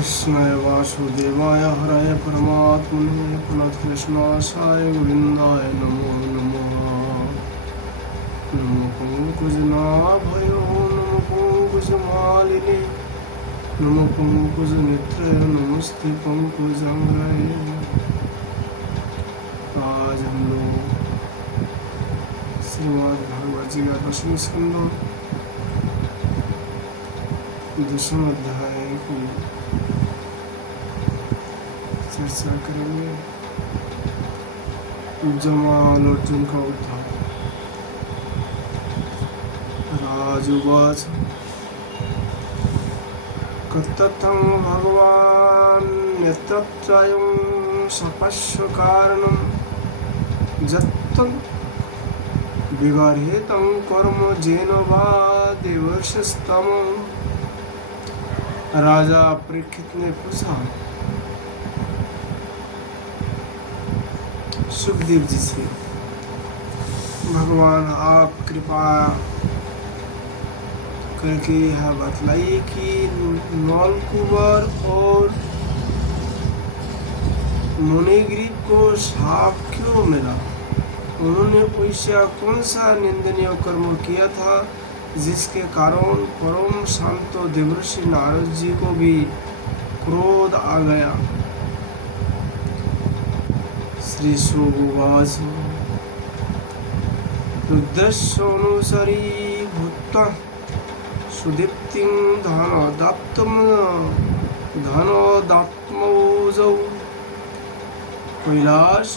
कृष्णाय वासुदेवाय हराय परमात्मने प्रणतकृष्णासाय गोविन्दाय नमो नमः। नमो पङ्कजनाभयो नमो पङ्कजमालिने नमो पङ्कजनेत्राय नमस्ते पङ्कजाङ्घ्राय। आज हम लोग श्रीमद् भागवत जी का दसवें स्कंद दसम अध्याय की चर्चा करेंगे। जमाल अर्जुन का उद्धार। राजुवाच कथं भगवान् यत्रत्रयं सपश्य कारणं यत्तद् विगर्हितं कर्म जेन वा देवर्षिस्तमः। राजा परीक्षित ने पूछा सुखदेव जी से, भगवान आप कृपा करके यह बतलाइए कि नौलकुबर और मुनिग्रीव को शाप क्यों मिला। उन्होंने वैसा कौन सा निंदनीय कर्म किया था जिसके कारण परम शांत देवर्षि नारद जी को भी क्रोध आ गया। श्री शुभवाच रुद्रस्यानुसारी भूत्वा सुदीप्तिं धनदात्मौजौ कैलास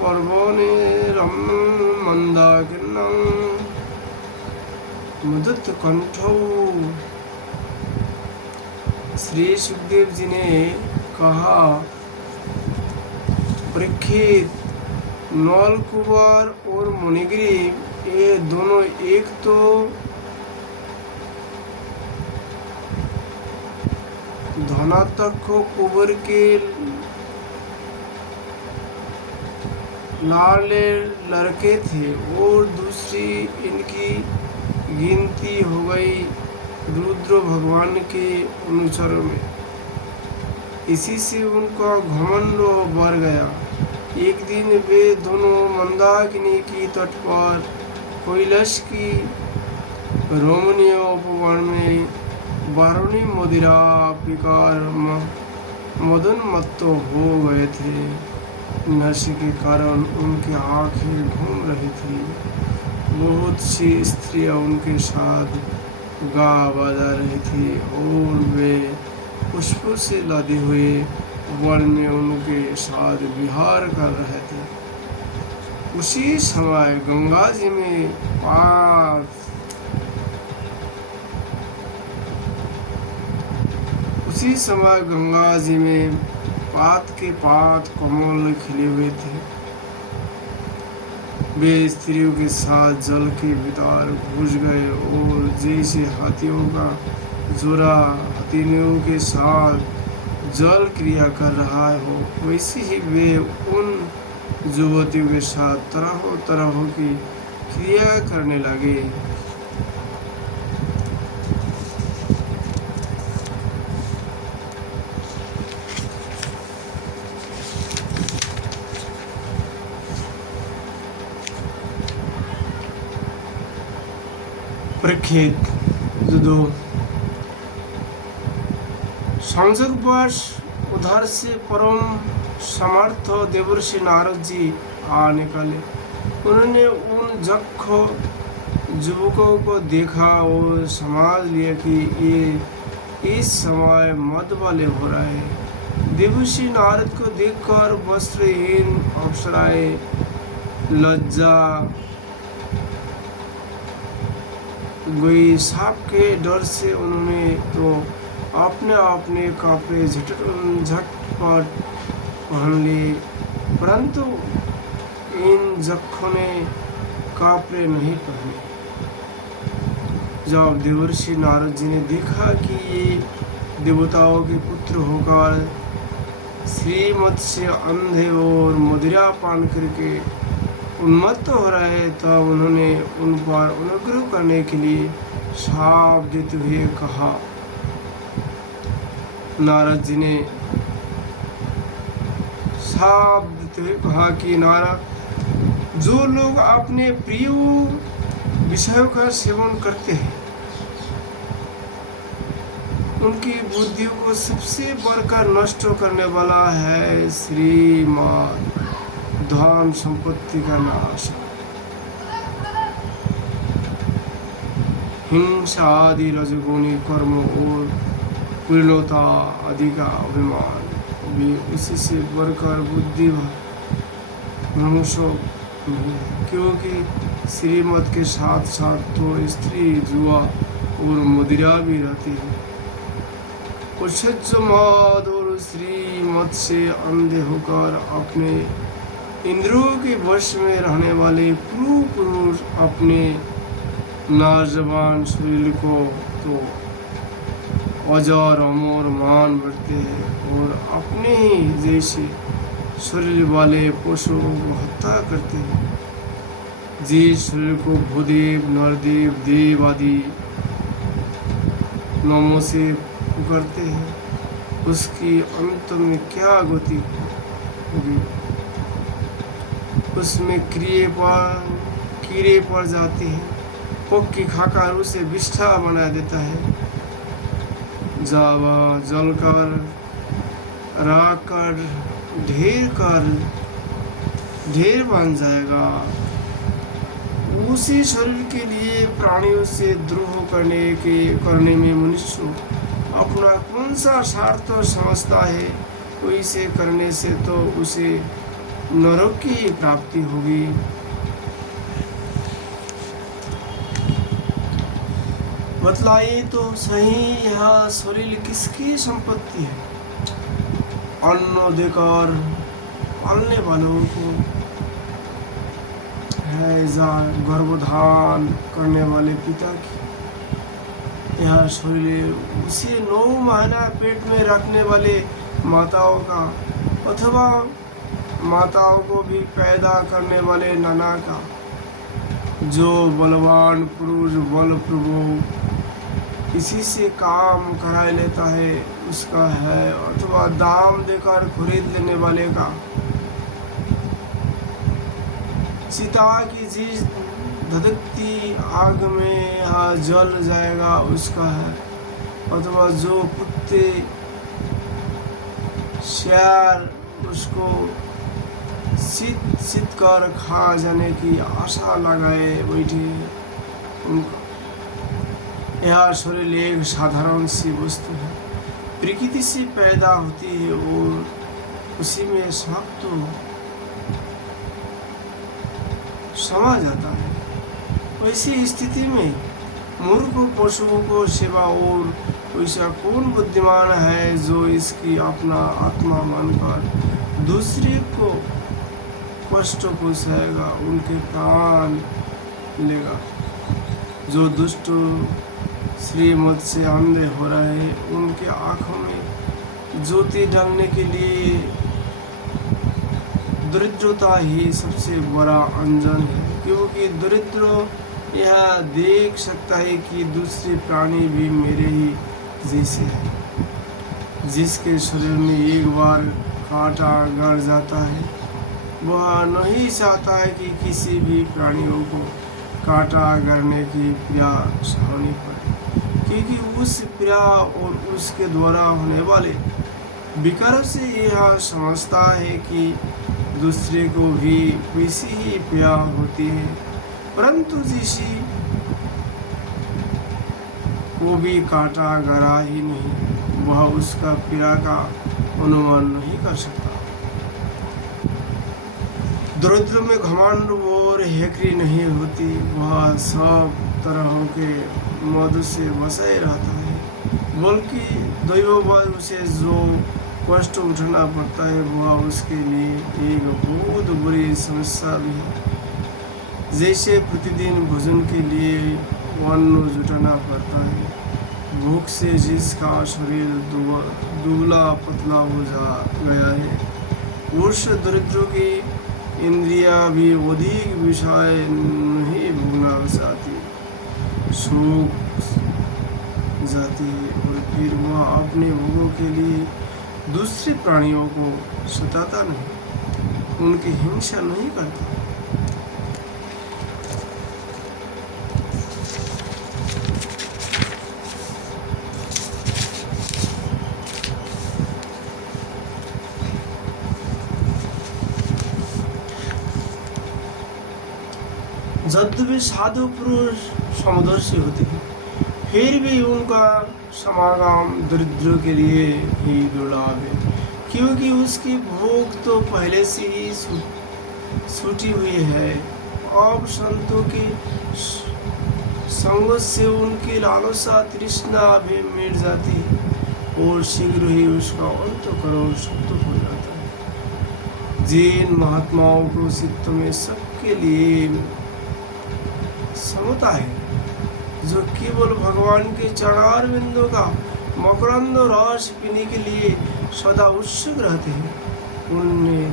पर्वणे रम्यं मन्दाकिनीं मुदित कंठौ। श्री सुखदेव जी ने कहा, परीक्षित, नौलकुबर और मुनिग्रीव ये दोनों एक तो धनातक कुबर के लाले लड़के थे और दूसरी इनकी गिनती हो गई रुद्र भगवान के अनुचरों में। इसी से उनका घमंड बढ़ गया। एक दिन वे दोनों मंदाकिनी की तट पर कैलाश की रोमणीय उपवन में बारूणी मदिरा पीकर मदोन्मत्त हो गए थे। नशे के कारण उनकी आंखें घूम रही थी। बहुत सी स्त्रियां उनके साथ गा बजा रही थी और वे पुष्पों से लदे हुए वन में उनके साथ विहार कर रहे थे। उसी समय गंगा जी में पात के पात कमल खिले हुए थे। वे स्त्रियों के साथ जल के भीतर घुस गए और जैसे हाथियों का जोरा हथिनियों के साथ जल क्रिया कर रहा हो, वैसे ही वे उन युवतियों के साथ तरह तरह की क्रिया करने लगे। परीक्षित, संसर्गवश उधर से परम समर्थ देवर्षि नारद जी आ निकले। उन्होंने उन जख युवकों को देखा और समझ लिया कि ये इस समय मद वाले हो रहे हैं। देवर्षि नारद को देखकर वस्त्रहीन अप्सराएं लज्जा गई। सांप के डर से उन्होंने तो अपने कपड़े झटपट पहन लिए, परंतु इन जखों ने कपड़े नहीं पहने। जब देवर्षि नारद जी ने देखा कि ये देवताओं के पुत्र होकर श्रीमत से अंधे और मदिरा पान करके उन्मत्त हो रहे, तब उन्होंने उन पर अनुग्रह करने के लिए शाप देते हुए कहा, नारद जी ने साफ देते हुए कहा कि नारद, जो लोग अपने प्रिय विषयों का सेवन करते हैं उनकी बुद्धि को सबसे बढ़कर नष्ट करने वाला है श्रीमान धन संपत्ति का नाश, हिंसा आदि रजगुणी कर्म और कुलीनता आदि का अभिमान भी उसी से बढ़कर बुद्धि मनुष्य नहीं है, क्योंकि श्रीमत के साथ साथ तो स्त्री जुआ और मदिरा भी रहती है। मद और श्रीमत से अंधे होकर अपने इंद्रियों के वश में रहने वाले पुरुष अपने नौजवान शरीर को तो अजर अमर मान बढ़ते हैं और अपने ही जैसे शरीर वाले पशुओं को हत्या करते हैं। जिस शरीर को भूदेव नरदेव देव आदि नामों से पुकारते हैं उसकी अंत में क्या गति होगी? उसमें कीड़े पड़ जाते हैं, पक्की खाकर उसे विष्ठा बना देता है। जावा जलकर राकर ढेर बन जाएगा। उसी शरीर के लिए प्राणियों से द्रोह करने में मनुष्य अपना कौन सा स्वार्थ समझता है? वैसे करने से तो उसे नरक की ही प्राप्ति होगी। बतलाइए तो सही, यह शरीर किसकी संपत्ति है? अन्न देकर पालने वालों को है, या गर्भधान करने वाले पिता की। यह शरीर उसे 9 महीना पेट में रखने वाले माताओं का अथवा माताओं को भी पैदा करने वाले नाना का, जो बलवान पुरुष बल प्रभु इसी से काम करा लेता है उसका है, अथवा दाम देकर खरीद लेने वाले का। सीता की चीज धधकती आग में जल जाएगा उसका है, अथवा जो कुत्ते शेर उसको शीत कर खा जाने की आशा लगाए बैठे उनका। यह शरीर एक साधारण सी वस्तु है, प्रकृति से पैदा होती है और उसी में समाप्त समा जाता है। वैसी स्थिति में मूर्ख पशुओं को सेवा और वैसा कौन बुद्धिमान है जो इसकी अपना आत्मा मानकर दूसरे को कष्ट पहुँचाएगा, उनके प्राण लेगा। जो दुष्ट श्रीमत से अंधे हो रहे हैं उनके आंखों में ज्योति डालने के लिए दरिद्रता ही सबसे बड़ा अंजन है, क्योंकि दरिद्र यह देख सकता है कि दूसरे प्राणी भी मेरे ही जैसे है। जिसके शरीर में एक बार कांटा गड़ जाता है वह नहीं चाहता है कि किसी भी प्राणियों को कांटा गड़ने की पीड़ा सहनी पड़े, क्योंकि उस पीड़ा और उसके द्वारा होने वाले विकारों से यह समझता है कि दूसरे को भी वैसी ही पीड़ा होती है, परंतु जिसी को भी कांटा गड़ा ही नहीं वह उसका पीड़ा का अनुमान नहीं कर सकता। दरिद्र में घमंड और हेकड़ी नहीं होती, वह सब तरह के मधु से बसाए रहता है, बल्कि दैववश उसे जो कष्ट उठाना पड़ता है वह उसके लिए एक बहुत बुरी समस्या भी है। जैसे प्रतिदिन भोजन के लिए अन्न जुटाना पड़ता है, भूख से जिसका शरीर दुबला पतला हो गया है, उस दरिद्र की इंद्रिया भी अधिक विषय नहीं भोगना चाहती। सुख जाती है और फिर वह अपने भोगों के लिए दूसरे प्राणियों को सताता नहीं, उनकी हिंसा नहीं करता। यद्यपि साधु पुरुष समदर्शी होते हैं, फिर भी उनका समागम दरिद्रों के लिए ही दुर्लभ है, क्योंकि उसकी भूख तो पहले से ही छूटी हुई है। अब संतों के संग से उनकी लालसा तृष्णा भी मिट जाती है और शीघ्र ही उसका अंतःकरण शुद्ध हो जाता है। जिन महात्माओं को चित्त में सबके लिए समता है, जो केवल भगवान के चरणार बिंदु का मकरंद रस पीने के लिए सदा उत्सुक रहते हैं, उनने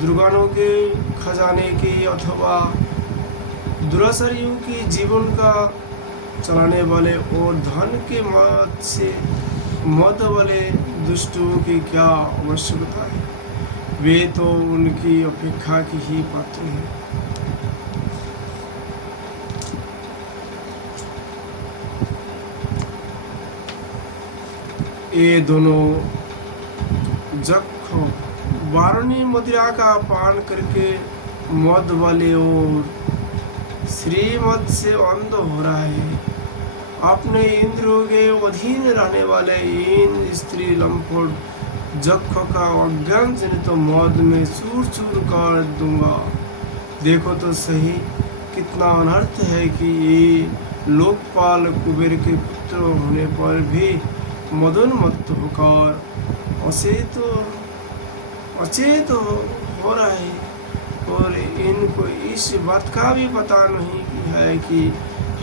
दुर्गानों के खजाने के अथवा दुराचारियों के जीवन का चलाने वाले और धन के मत वाले दुष्टों की क्या आवश्यकता है। वे तो उनकी अपेक्षा की ही पात्र हैं। ये दोनों जख वारुणी मदिरा का पान करके मद वाले और श्रीमद से अंध हो रहा है। अपने इंद्रियों के अधीन रहने वाले इन स्त्री लंपट जख का अज्ञान जनित तो मद में चूर चूर कर दूंगा। देखो तो सही कितना अनर्थ है कि ये लोकपाल कुबेर के पुत्र होने पर भी मदोन्मत्त होकर अचेत हो रहा है और इनको इस बात का भी पता नहीं है कि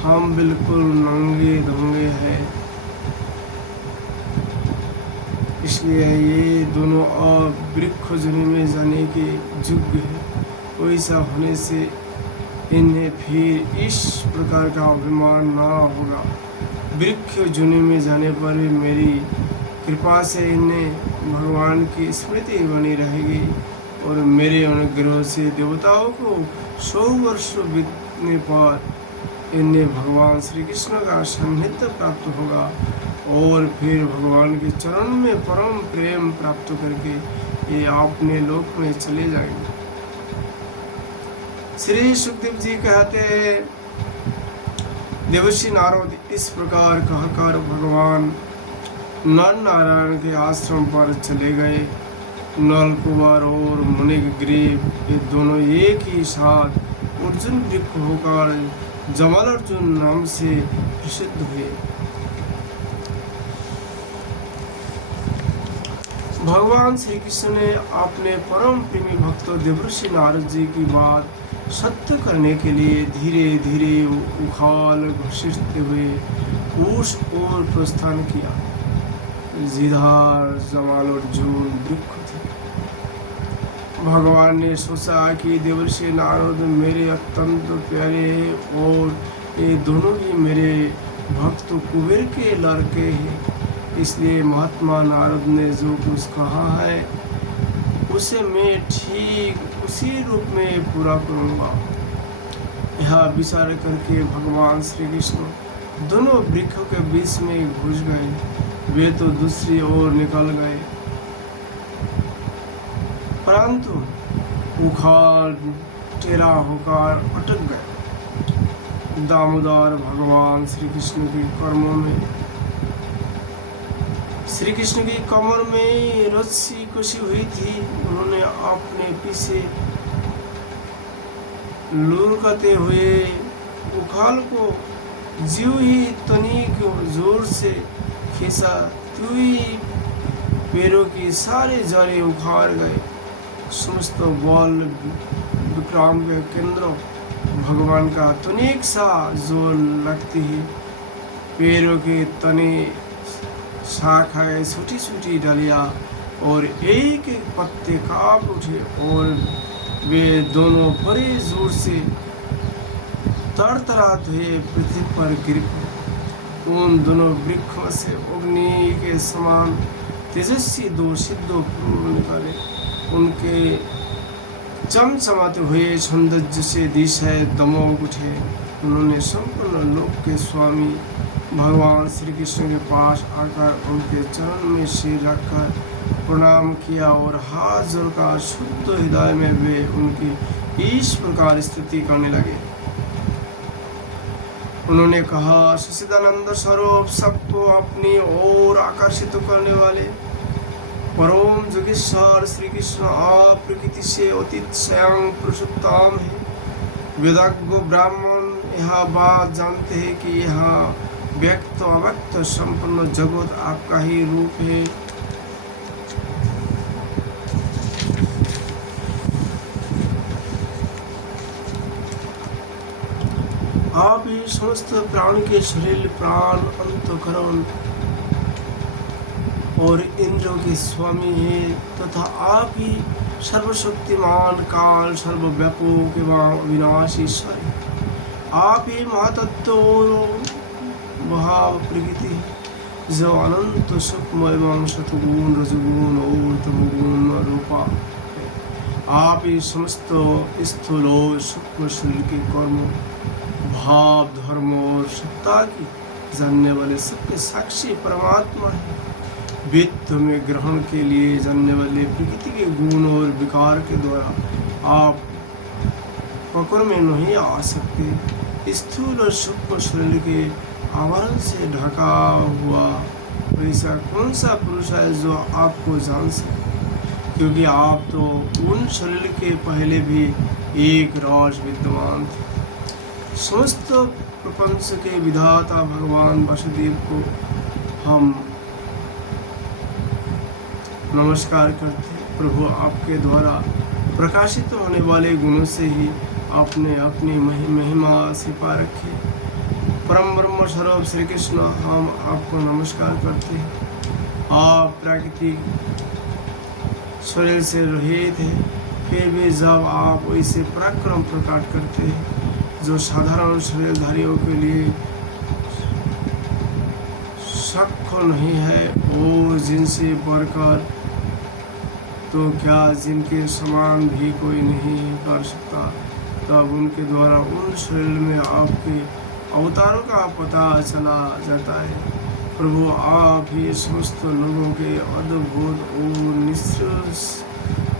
हम बिल्कुल नंगे धोंगे हैं। इसलिए ये दोनों अब वृक्ष जनी में जाने के योग्य है। वैसा होने से इन्हें फिर इस प्रकार का अभिमान ना होगा। वृक्ष जुनी में जाने पर भी मेरी कृपा से इन्हें भगवान की स्मृति बनी रहेगी और मेरे अनुग्रह से देवताओं को 100 वर्ष बीतने पर इन्हें भगवान श्री कृष्ण का सान्निध्य प्राप्त होगा और फिर भगवान के चरण में परम प्रेम प्राप्त करके ये अपने लोक में चले जाएंगे। श्री सुखदेव जी कहते हैं, देवर्षि नारद इस प्रकार कहकर भगवान नर नारायण के आश्रम पर चले गए। नल कुमार और मुनिग्रीव ये दोनों एक ही साथ अर्जुन वृक्ष होकर जमल अर्जुन नाम से प्रसिद्ध हुए। भगवान श्री कृष्ण ने अपने परम प्रेमी भक्त देवर्षि नारद जी की बात सत्य करने के लिए धीरे धीरे उखाल घसीटते हुए उस ओर प्रस्थान किया जिधर जमाल अर्जुन वृक्ष थे। भगवान ने सोचा कि देवर्षि नारद मेरे अत्यंत प्यारे हैं और ये दोनों ही मेरे भक्त कुबेर के लड़के हैं, इसलिए महात्मा नारद ने जो कुछ कहा है उसे मैं ठीक उसी रूप में पूरा करूंगा। यह विचार करके भगवान श्री कृष्ण दोनों वृक्षों के बीच में घुस गए। वे तो दूसरी ओर निकल गए, परंतु उखाड़ टेढ़ा होकर अटक गए। दामोदर भगवान श्री कृष्ण के कर्मों में श्री कृष्ण की कमर में रस्सी कसी हुई थी। उन्होंने अपने पीछे लुढ़कते हुए उखाल को ज्यों ही तनिक जोर से खींचा, त्यों ही पैरों की सारे जड़ें उखाड़ गए। समस्त बल विक्राम के केंद्र भगवान का तनिक सा जोर लगती ही पैरों के तने शाखाएं छोटी छोटी डलियां और एक एक पत्ते कांप उठे और वे दोनों बड़े जोर से तरतराते हुए पृथ्वी पर गिर पड़े। उन दोनों वृक्षों से अग्नि के समान तेजस्वी दो सिद्धों पुरुष निकाले। उनके चमचमाते हुए सौंदर्य से दिशाएं दमक उठे। उन्होंने संपूर्ण लोक के स्वामी भगवान श्री कृष्ण के पास आकर उनके चरण में सिर रखकर प्रणाम किया और हाथ जोड़कर शुद्ध हृदय में वे उनकी इस प्रकार स्तुति करने लगे। उन्होंने कहा, सच्चिदानंद स्वरूप सबको अपनी ओर आकर्षित करने वाले परम जोगेश्वर श्री कृष्ण आप प्रकृति से अतीत स्वयं पुरुषोत्तम है। वेदज्ञ ब्राह्मण यह बात जानते हैं कि यह व्यक्त अव्यक्त संपूर्ण जगत आपका ही रूप है। आप ही समस्त प्राण के शरीर, प्राण, अंतःकरण और इंद्रियों के स्वामी हैं तथा आप ही सर्वशक्तिमान, काल, सर्वव्यापक एवं अविनाशी ईश्वर हैं। आप ही महातत्व और भाव प्रकृति है जो अनंत सूक्ष्म एवं सतगुण, रजगुण और तमगुण रूपा है। आप ही समस्त स्थूल और सूक्ष्म शरीर के कर्म, भाव, धर्म और सत्ता की जानने वाले सबके साक्षी परमात्मा है। वित्त में ग्रहण के लिए जानने वाले प्रकृति के गुण और विकार के द्वारा आप पकड़ में नहीं आ सकते। स्थूल और सूक्ष्म शरीर के आवरण से ढका हुआ ऐसा कौन सा पुरुष है जो आपको जान सके, क्योंकि आप तो उन शरीर के पहले भी एक राज विद्यमान थे। समस्त प्रपंच के विधाता भगवान वासुदेव को हम नमस्कार करते हैं। प्रभु, आपके द्वारा प्रकाशित होने वाले गुणों से ही आपने अपनी महिमा छिपा रखी। परम ब्रह्म स्वरूप श्री कृष्ण, हम आपको नमस्कार करते हैं। आप प्राकृतिक शरीर से रहित हैं, फिर भी जब आप वैसे पराक्रम प्रकट करते हैं जो साधारण शरीरधारियों के लिए शक्य नहीं है और जिनसे बढ़कर तो क्या जिनके समान भी कोई नहीं कर सकता, तब उनके द्वारा उन शरीर में आपके अवतारों का पता चला जाता है। प्रभु, आप ही समस्त लोगों के अद्भुत और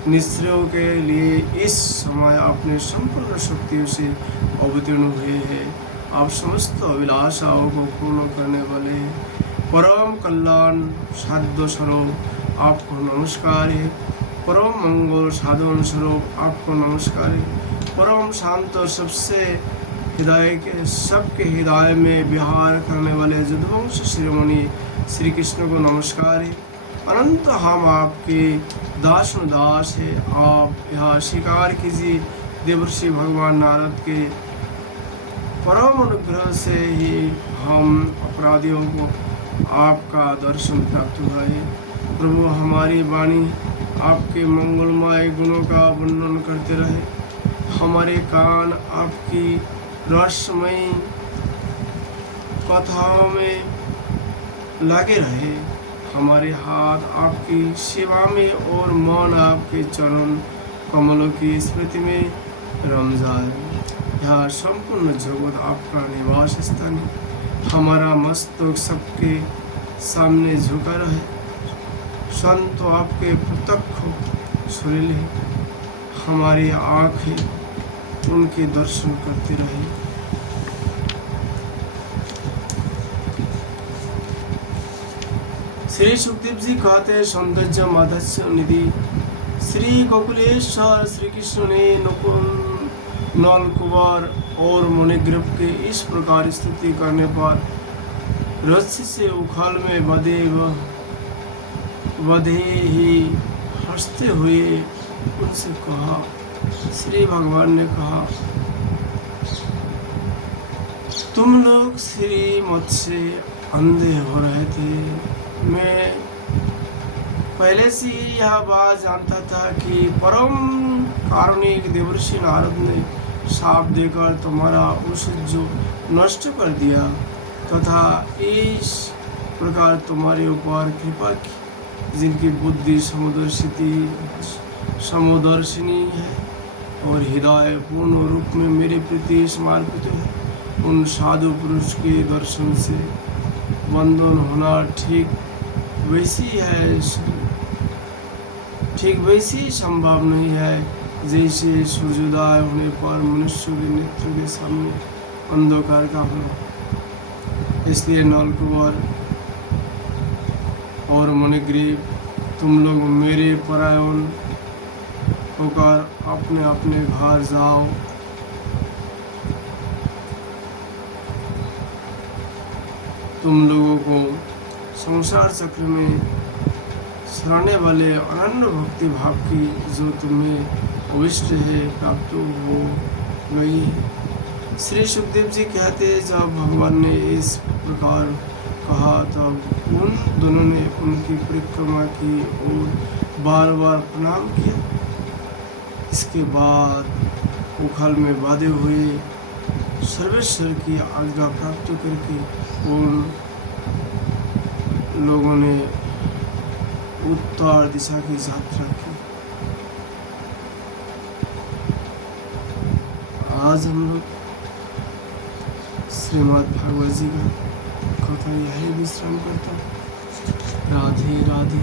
निश्चयों के लिए इस समय अपने संपूर्ण शक्तियों से अवतीर्ण हुए हैं। आप समस्त अभिलाषाओं को पूर्ण करने वाले परम कल्याण साध्य स्वरूप, आपको नमस्कार है। परम मंगल साधन स्वरूप, आपको नमस्कार है। परम शांत, सबसे सबके हृदय में विहार करने वाले यदुवंश शिरोमणि श्री कृष्ण को नमस्कार है। अनंत हम आपके दास है। आप यह स्वीकार कीजिए, देवर्षि भगवान नारद के परम अनुग्रह से ही हम अपराधियों को आपका दर्शन प्राप्त हुआ है। प्रभु, हमारी वाणी आपके मंगलमय गुणों का वर्णन करते रहे, हमारे कान आपकी रहस्यमयी कथाओं में लगे रहे, हमारे हाथ आपकी सेवा में और मन आपके चरण कमलों की स्मृति में रम जाए। यह संपूर्ण जगत आपका निवास स्थान है। हमारा मस्तक सबके सामने झुका रहे, संत आपके प्रत्यक्ष सुरीले हैं, हमारी आँखें उनके दर्शन करती रहे। श्री सुखदेव जी कहते हैं, सौंदर्य माधस्य निधि श्री गोकुलेश्वर श्री कृष्ण ने नल कुमार और मणिग्रह के इस प्रकार स्तुति करने पर रस्सी से उखाल में बधे ही हंसते हुए उनसे कहा, श्री भगवान ने कहा, तुम लोग श्री मत से अंधे हो रहे थे। मैं पहले से ही यह बात जानता था कि परम कारुणिक देवर्षि नारद ने शाप देकर तुम्हारा औषध जो नष्ट कर दिया, तथा इस प्रकार तुम्हारे ऊपर कृपा की, जिनकी बुद्धि समदर्शिनी है और हृदय पूर्ण रूप में मेरे प्रति समर्पित है, उन साधु पुरुष के दर्शन से वंदन होना ठीक वैसी संभव नहीं है जैसे सूर्योदय होने पर मनुष्य के नेत्र के सामने अंधकार का होना। इसलिए नलकुबर और मणिग्रीव, तुम लोग मेरे परायण होकर अपने अपने घर जाओ। तुम लोगों को संसार चक्र में सराहने वाले अनन्य भक्ति भाव की जो तुम्हें अविष्ट है प्राप्त हो गई है। श्री सुखदेव जी कहते, जब भगवान ने इस प्रकार कहा तब उन दोनों ने उनकी परिक्रमा की और बार बार प्रणाम किया। इसके बाद उखल में बांधे हुए सर्वेश्वर की आज्ञा प्राप्त करके उन लोगों ने उत्तर दिशा की यात्रा की। आज हम लोग श्रीमद् भागवत जी का कथा यही विश्राम करता। राधे राधे।